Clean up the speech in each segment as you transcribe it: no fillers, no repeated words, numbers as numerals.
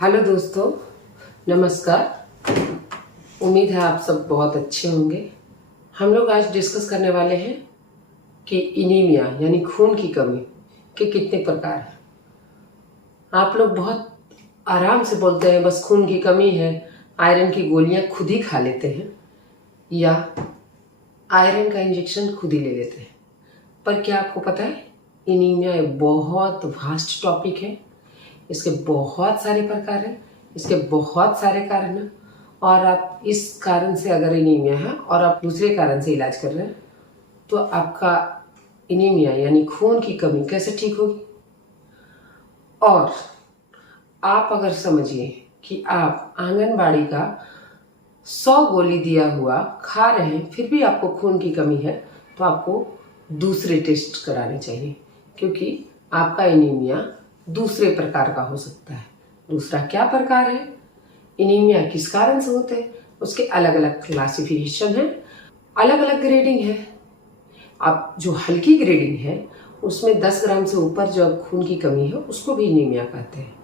Hello दोस्तों, नमस्कार। उम्मीद है आप सब बहुत अच्छे होंगे। हम लोग आज डिस्कस करने वाले हैं कि इनीमिया यानी खून की कमी के कितने प्रकार हैं। आप लोग बहुत आराम से बोलते हैं बस खून की कमी है, आयरन की गोलियां खुद ही खा लेते हैं या आयरन का इंजेक्शन खुद ही ले लेते हैं। पर क्या आपको पता है, इनीमिया एक बहुत वास्ट टॉपिक है। इसके बहुत सारे प्रकार हैं, इसके बहुत सारे कारण हैं। और आप इस कारण से अगर इनीमिया है और आप दूसरे कारण से इलाज कर रहे हैं तो आपका इनीमिया यानी खून की कमी कैसे ठीक होगी। और आप अगर समझिए कि आप आंगनबाड़ी का 100 गोली दिया हुआ खा रहे हैं फिर भी आपको खून की कमी है तो आपको दूसरे टेस्ट कराने चाहिए, क्योंकि आपका इनीमिया दूसरे प्रकार का हो सकता है। दूसरा क्या प्रकार है, इनीमिया किस कारण से होते हैं, उसके अलग अलग क्लासिफिकेशन है, अलग अलग ग्रेडिंग है। अब जो हल्की ग्रेडिंग है उसमें 10 ग्राम से ऊपर जो खून की कमी है उसको भी इनीमिया कहते हैं।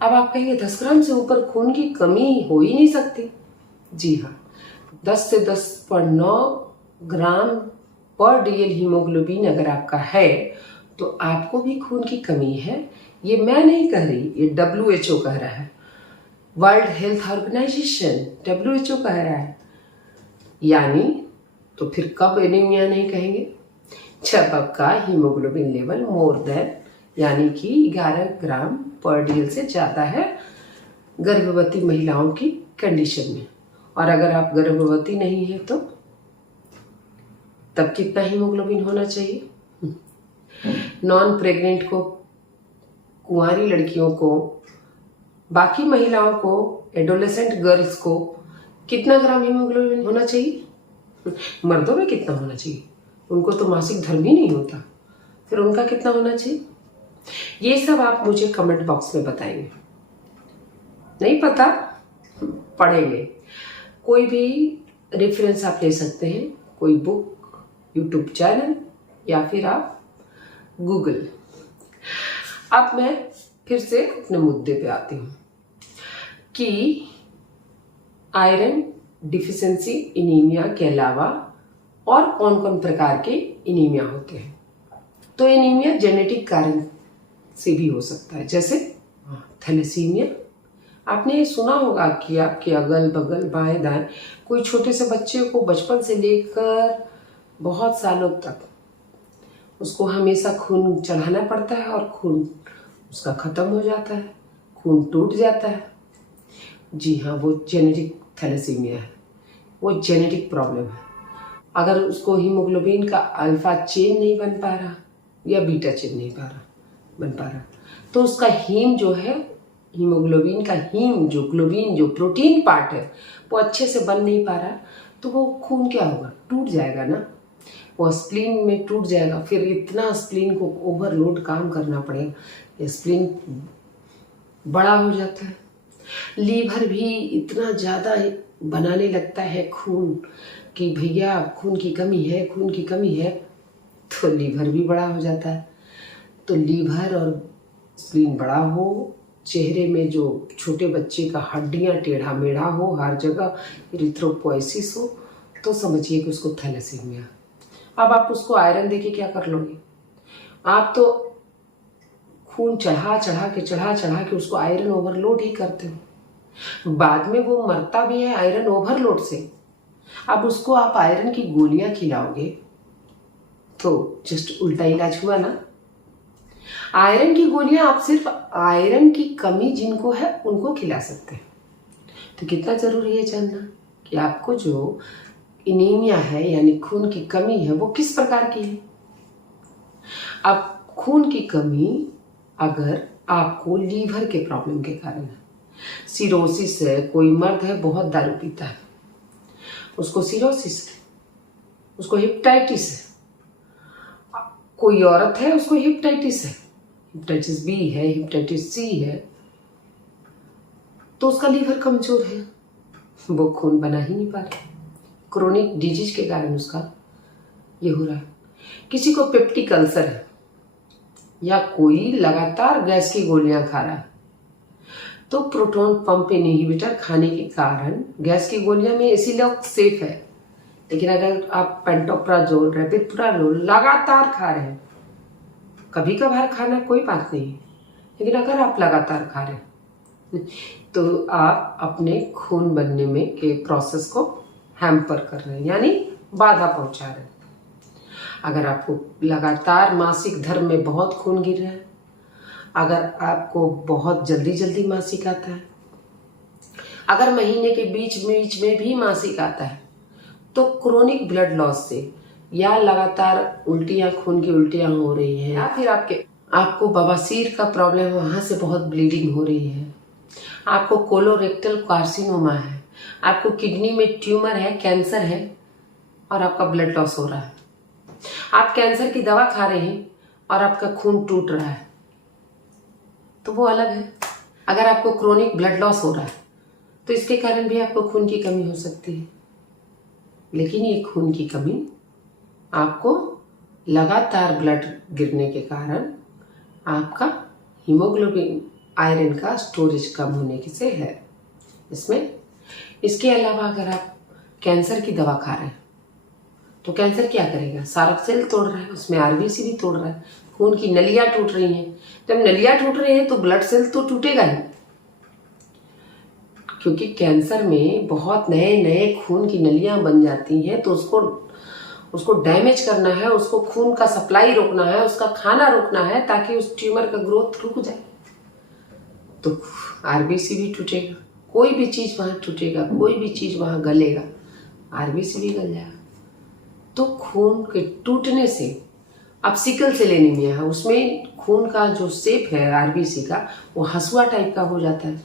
अब आप कहेंगे 10 ग्राम से ऊपर खून की कमी हो ही नहीं सकती। जी हाँ, 10 से 10.9 ग्राम पर डीएल हीमोग्लोबिन अगर आपका है तो आपको भी खून की कमी है। ये मैं नहीं कह रही, ये WHO कह रहा है, वर्ल्ड हेल्थ ऑर्गेनाइजेशन WHO कह रहा है। यानी तो फिर कब एनीमिया नहीं कहेंगे, जब आपका हीमोग्लोबिन लेवल मोर देन यानी कि 11 ग्राम पर डीएल से ज़्यादा है गर्भवती महिलाओं की कंडीशन में। और अगर आप गर्भवती नहीं है तो तब कितना हीमोग्लोबिन होना चाहिए। नॉन प्रेग्नेंट को, कुंवारी लड़कियों को, बाकी महिलाओं को, एडोलेसेंट गर्ल्स को कितना ग्राम हीमोग्लोबिन होना चाहिए। मर्दों में कितना होना चाहिए, उनको तो मासिक धर्म ही नहीं होता, फिर उनका कितना होना चाहिए। ये सब आप मुझे कमेंट बॉक्स में बताएंगे। नहीं पता, पढ़ेंगे। कोई भी रेफरेंस आप ले सकते हैं, कोई बुक, यूट्यूब चैनल या फिर आप गूगल। अब मैं फिर से अपने मुद्दे पे आती हूँ कि आयरन डिफिशिएंसी इनीमिया के अलावा और कौन कौन प्रकार के इनीमिया होते हैं। तो इनीमिया जेनेटिक कारण से भी हो सकता है, जैसे थैलेसीमिया। आपने सुना होगा कि आपके अगल बगल बाएं दाएं कोई छोटे से बच्चे को बचपन से लेकर बहुत सालों तक उसको हमेशा खून चढ़ाना पड़ता है और खून उसका ख़त्म हो जाता है, खून टूट जाता है। जी हाँ, वो जेनेटिक थैलेसीमिया है, वो जेनेटिक प्रॉब्लम है। अगर उसको हीमोग्लोबिन का अल्फा चेन नहीं बन पा रहा या बीटा चेन नहीं बन पा रहा तो उसका हीम जो है, हीमोग्लोबिन का हीम जो ग्लोबिन जो प्रोटीन पार्ट है वो अच्छे से बन नहीं पा रहा तो वो खून क्या होगा, टूट जाएगा ना, वो स्प्लीन में टूट जाएगा। फिर इतना स्प्लीन को ओवरलोड काम करना पड़ेगा, स्प्लीन बड़ा हो जाता है। लीवर भी इतना ज़्यादा बनाने लगता है खून कि भैया खून की कमी है, खून की कमी है, तो लीवर भी बड़ा हो जाता है। तो लीवर और स्प्लीन बड़ा हो, चेहरे में जो छोटे बच्चे का हड्डियाँ टेढ़ा मेढ़ा हो, हर जगह इरिथ्रोपोइसिस हो, तो समझिए कि उसको थैलेसीमिया। अब आप उसको आयरन देके क्या कर लोगे, आप तो खून चढ़ा चढ़ा के उसको आयरन ओवरलोड ही करते हो। बाद में वो मरता भी है आयरन ओवरलोड से। अब उसको आप आयरन की गोलियां खिलाओगे तो जस्ट उल्टा इलाज हुआ ना। आयरन की गोलियां आप सिर्फ आयरन की कमी जिनको है उनको खिला सकते हैं। तो कितना जरूरी है जानना कि आपको जो इनीमिया है यानी खून की कमी है वो किस प्रकार की है। अब खून की कमी अगर आपको लीवर के प्रॉब्लम के कारण है, सिरोसिस है, कोई मर्द है बहुत दारू पीता है उसको सिरोसिस है, उसको हेपेटाइटिस है, कोई औरत है उसको हेपेटाइटिस है, हेपेटाइटिस बी है, हेपेटाइटिस सी है, तो उसका लीवर कमजोर है, वो खून बना ही नहीं पा रहा, क्रोनिक डिजीज के कारण उसका ये हो रहा है। किसी को पेप्टिक अल्सर है या कोई लगातार गैस की गोलियां खा रहा है तो प्रोटॉन पंप इनहिबिटर खाने के कारण गैस की गोलियां में इसीलिए सेफ है। लेकिन अगर आप पेंटोप्राजोल, रैपिप्राजोल लगातार खा रहे हैं, कभी कभार खाना कोई बात नहीं है, लेकिन अगर आप लगातार खा रहे हैं तो आप अपने खून बनने में के प्रोसेस को हैम्पर कर रहे हैं, यानी बाधा पहुंचा रहे हैं। अगर आपको लगातार मासिक धर्म में बहुत खून गिर रहा है, अगर आपको बहुत जल्दी जल्दी मासिक आता है, अगर महीने के बीच में भी मासिक आता है, तो क्रोनिक ब्लड लॉस से या लगातार उल्टियां, खून की उल्टियां हो रही हैं, या फिर आपको बवासीर का प्रॉब्लम है, वहां से बहुत ब्लीडिंग हो रही है, आपको कोलोरेक्टल कार्सिनोमा है, आपको किडनी में ट्यूमर है, कैंसर है और आपका ब्लड लॉस हो रहा है, आप कैंसर की दवा खा रहे हैं और आपका खून टूट रहा है, तो वो अलग है। अगर आपको क्रोनिक ब्लड लॉस हो रहा है तो इसके कारण भी आपको खून की कमी हो सकती है। लेकिन ये खून की कमी आपको लगातार ब्लड गिरने के कारण आपका हीमोग्लोबिन, आयरन का स्टोरेज कम होने से है इसमें। इसके अलावा अगर आप कैंसर की दवा खा रहे हैं तो कैंसर क्या करेगा, सारा सेल तोड़ रहा है, उसमें आरबीसी भी तोड़ रहा है, खून की नलियां टूट रही हैं। जब नलियां टूट रही हैं तो ब्लड सेल तो टूटेगा ही, क्योंकि कैंसर में बहुत नए नए खून की नलियां बन जाती हैं, तो उसको डैमेज करना है, उसको खून का सप्लाई रोकना है, उसका खाना रोकना है, ताकि उस ट्यूमर का ग्रोथ रुक जाए। तो आरबीसी भी टूटेगा, कोई भी चीज वहां टूटेगा, कोई भी चीज वहां गलेगा, आरबीसी भी गल जाएगा। तो खून के टूटने से, अब सिकल सेल एनीमिया है, उसमें खून का जो शेप है आरबीसी का, वो हसुआ टाइप का हो जाता है,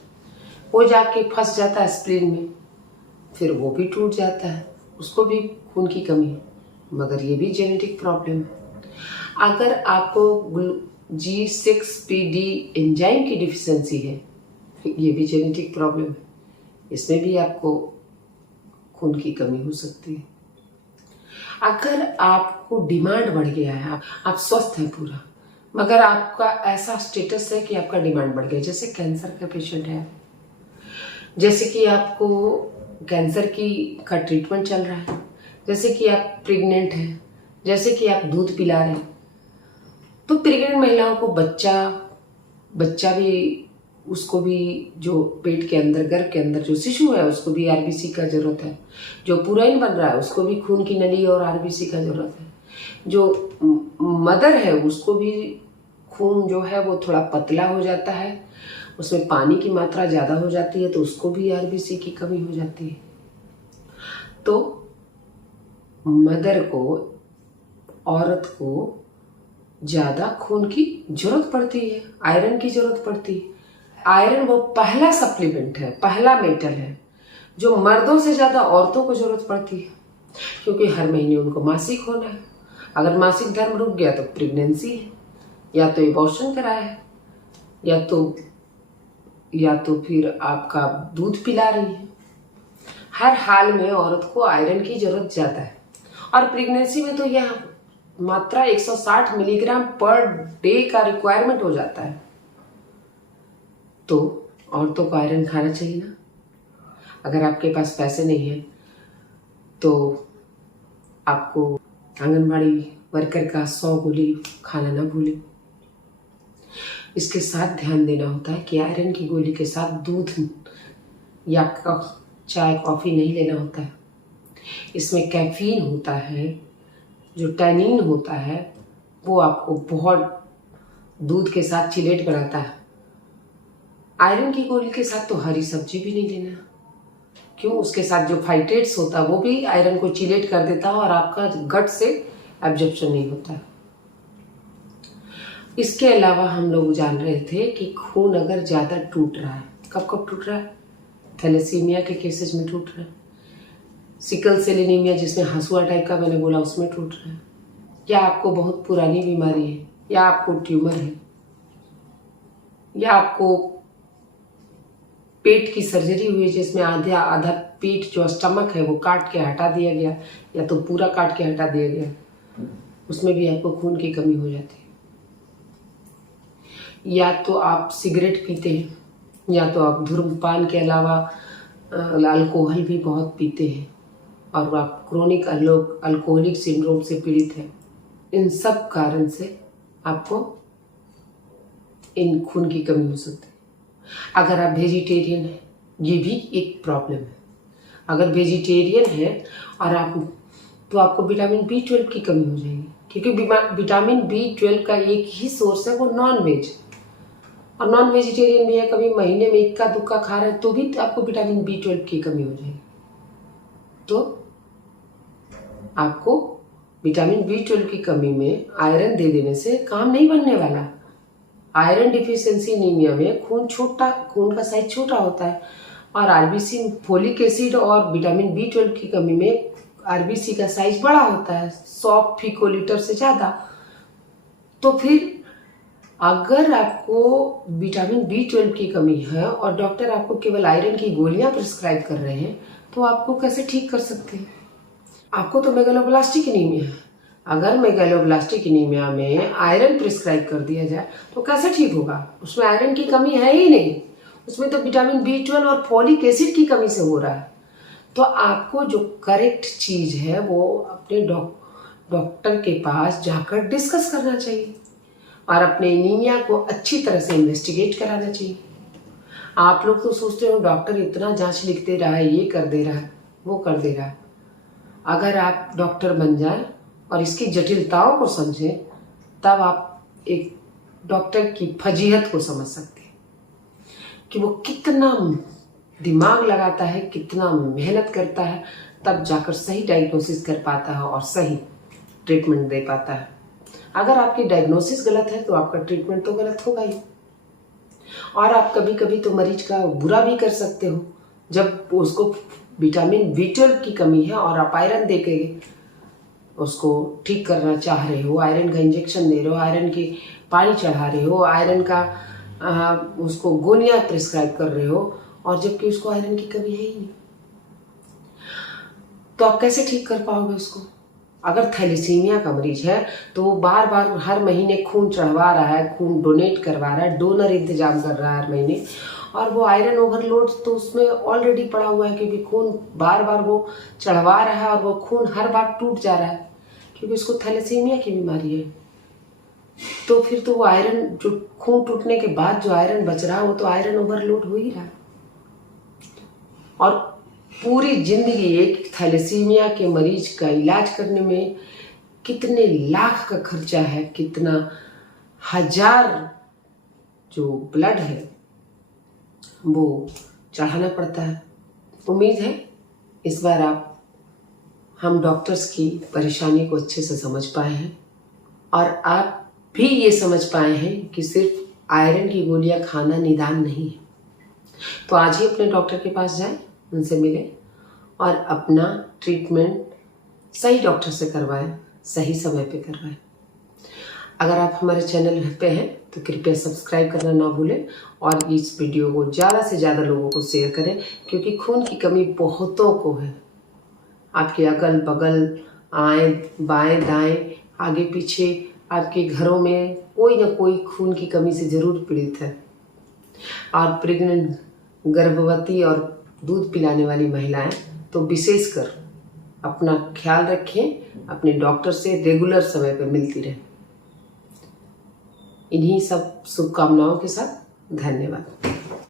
वो जाके फंस जाता है स्प्लीन में, फिर वो भी टूट जाता है, उसको भी खून की कमी है, मगर ये भी जेनेटिक प्रॉब्लम है। अगर आपको G6PD एंजाइम की डिफिशियंसी है, ये भी जेनेटिक प्रॉब्लम है, इसमें भी आपको खून की कमी हो सकती है। अगर आपको डिमांड बढ़ गया है, आप स्वस्थ हैं पूरा, मगर आपका ऐसा स्टेटस है कि आपका डिमांड बढ़ गया, जैसे कैंसर का पेशेंट है, जैसे कि आपको कैंसर का ट्रीटमेंट चल रहा है, जैसे कि आप प्रेग्नेंट हैं, जैसे कि आप दूध पिला रहे हैं, तो प्रेग्नेंट महिलाओं को बच्चा भी, उसको भी जो पेट के अंदर, गर्भ के अंदर जो शिशु है, उसको भी आरबीसी का जरूरत है। जो पुरैन बन रहा है उसको भी खून की नली और आरबीसी का जरूरत है। जो मदर है उसको भी खून जो है वो थोड़ा पतला हो जाता है, उसमें पानी की मात्रा ज़्यादा हो जाती है, तो उसको भी आरबीसी की कमी हो जाती है। तो मदर को, औरत को ज़्यादा खून की जरूरत पड़ती है, आयरन की जरूरत पड़ती है। आयरन वो पहला सप्लीमेंट है, पहला मेटल है जो मर्दों से ज़्यादा औरतों को जरूरत पड़ती है, क्योंकि हर महीने उनको मासिक होना है। अगर मासिक धर्म रुक गया तो प्रेगनेंसी है, या तो एबॉर्शन कराया है, या तो फिर आपका दूध पिला रही है। हर हाल में औरत को आयरन की जरूरत ज़्यादा है, और प्रेगनेंसी में तो यह मात्रा 160 मिलीग्राम पर डे का रिक्वायरमेंट हो जाता है। तो औरतों को आयरन खाना चाहिए ना। अगर आपके पास पैसे नहीं है तो आपको आंगनबाड़ी वर्कर का 100 गोली खाना ना भूलें। इसके साथ ध्यान देना होता है कि आयरन की गोली के साथ दूध या चाय कॉफ़ी नहीं लेना होता है। इसमें कैफीन होता है, जो टैनिन होता है, वो आपको बहुत दूध के साथ चिलेट बनाता है। आयरन की गोली के साथ तो हरी सब्जी भी नहीं लेना। क्यों? उसके साथ जो फाइटेट्स होता है वो भी आयरन को चिलेट कर देता है और आपका गट से एब्जॉर्प्शन नहीं होता। इसके अलावा हम लोग जान रहे थे कि खून अगर ज़्यादा टूट रहा है, कब कब टूट रहा है? थैलेसीमिया के केसेस में टूट रहा है, सिकल सेल एनीमिया जिसमें हंसुआ टाइप का मैंने बोला उसमें टूट रहा है, या आपको बहुत पुरानी बीमारी है, या आपको ट्यूमर है, या आपको पेट की सर्जरी हुई जिसमें आधा पेट जो स्टमक है वो काट के हटा दिया गया, या तो पूरा काट के हटा दिया गया, उसमें भी आपको खून की कमी हो जाती है। या तो आप सिगरेट पीते हैं, या तो आप धूम्रपान के अलावा अल्कोहल भी बहुत पीते हैं और आप क्रोनिक अल्कोहलिक सिंड्रोम से पीड़ित हैं, इन सब कारण से आपको इन खून की कमी हो सकती है। अगर आप वेजिटेरियन हैं, ये भी एक प्रॉब्लम है। अगर वेजिटेरियन है और आप, तो आपको विटामिन B12 की कमी हो जाएगी, क्योंकि विटामिन B12 का एक ही सोर्स है, वो नॉन वेज। और नॉन वेजिटेरियन भी है, कभी महीने में इक्का दुक्का खा रहे हैं तो भी आपको विटामिन B12 की कमी हो जाएगी। तो आपको विटामिन B12 की कमी में आयरन दे देने से काम नहीं बनने वाला। आयरन डिफिशियंसी एनीमिया में खून का साइज छोटा होता है और आरबीसी, फोलिक एसिड और विटामिन B12 की कमी में आरबीसी का साइज बड़ा होता है, 100 पिकोलीटर से ज़्यादा। तो फिर अगर आपको विटामिन B12 की कमी है और डॉक्टर आपको केवल आयरन की गोलियां प्रिस्क्राइब कर रहे हैं, तो आपको कैसे ठीक कर सकते हैं? आपको तो मेगालोब्लास्टिक एनीमिया है। अगर मेगालोब्लास्टिक एनीमिया में आयरन प्रिस्क्राइब कर दिया जाए तो कैसे ठीक होगा? उसमें आयरन की कमी है ही नहीं, उसमें तो विटामिन B12 और फोलिक एसिड की कमी से हो रहा है। तो आपको जो करेक्ट चीज़ है वो अपने डॉक्टर के पास जाकर डिस्कस करना चाहिए और अपने एनीमिया को अच्छी तरह से इन्वेस्टिगेट कराना चाहिए। आप लोग तो सोचते हो डॉक्टर इतना जांच लिख दे रहा है, ये कर दे रहा है, वो कर दे रहा है। अगर आप डॉक्टर बन जाए और इसकी जटिलताओं को समझें, तब आप एक डॉक्टर की फजीहत को समझ सकते हैं कि वो कितना दिमाग लगाता है, कितना मेहनत करता है, तब जाकर सही डायग्नोसिस कर पाता है और सही ट्रीटमेंट दे पाता है। अगर आपकी डायग्नोसिस गलत है तो आपका ट्रीटमेंट तो गलत होगा ही। और आप कभी कभी तो मरीज का बुरा भी कर सकते हो, जब उसको विटामिन B12 की कमी है और आप आयरन दे के उसको ठीक करना चाह रहे हो, आयरन का इंजेक्शन दे रहे हो, आयरन की पानी चढ़ा रहे हो, आयरन का उसको गोलियां प्रिस्क्राइब कर रहे हो, और जबकि उसको आयरन की कमी है ही नहीं, तो आप कैसे ठीक कर पाओगे उसको? अगर थैलेसीमिया का मरीज है तो वो बार बार हर महीने खून चढ़वा रहा है, खून डोनेट करवा रहा है, डोनर इंतजाम कर रहा है हर महीने, और वो आयरन ओवरलोड तो उसमें ऑलरेडी पड़ा हुआ है, क्योंकि खून बार बार वो चढ़वा रहा है और वो खून हर बार टूट जा रहा है, क्योंकि उसको थैलेसीमिया की बीमारी है। तो फिर तो वो आयरन, जो खून टूटने के बाद जो आयरन बच रहा है, वो तो आयरन ओवरलोड हो ही रहा है। और पूरी जिंदगी एक थैलेसीमिया के मरीज का इलाज करने में कितने लाख का खर्चा है, कितना हजार जो ब्लड है वो चढ़ाना पड़ता है। उम्मीद है इस बार हम डॉक्टर्स की परेशानी को अच्छे से समझ पाए हैं और आप भी ये समझ पाए हैं कि सिर्फ आयरन की गोलियां खाना निदान नहीं है। तो आज ही अपने डॉक्टर के पास जाएं, उनसे मिलें और अपना ट्रीटमेंट सही डॉक्टर से करवाएं, सही समय पे करवाएं। अगर आप हमारे चैनल पे हैं तो कृपया सब्सक्राइब करना ना भूलें और इस वीडियो को ज़्यादा से ज़्यादा लोगों को शेयर करें, क्योंकि खून की कमी बहुतों को है। आपके अगल बगल, आए बाएं दाएं, आगे पीछे, आपके घरों में कोई ना कोई खून की कमी से ज़रूर पीड़ित है। और प्रेग्नेंट, गर्भवती और दूध पिलाने वाली महिलाएं तो विशेषकर अपना ख्याल रखें, अपने डॉक्टर से रेगुलर समय पर मिलती रहें। इन्हीं सब शुभकामनाओं के साथ धन्यवाद।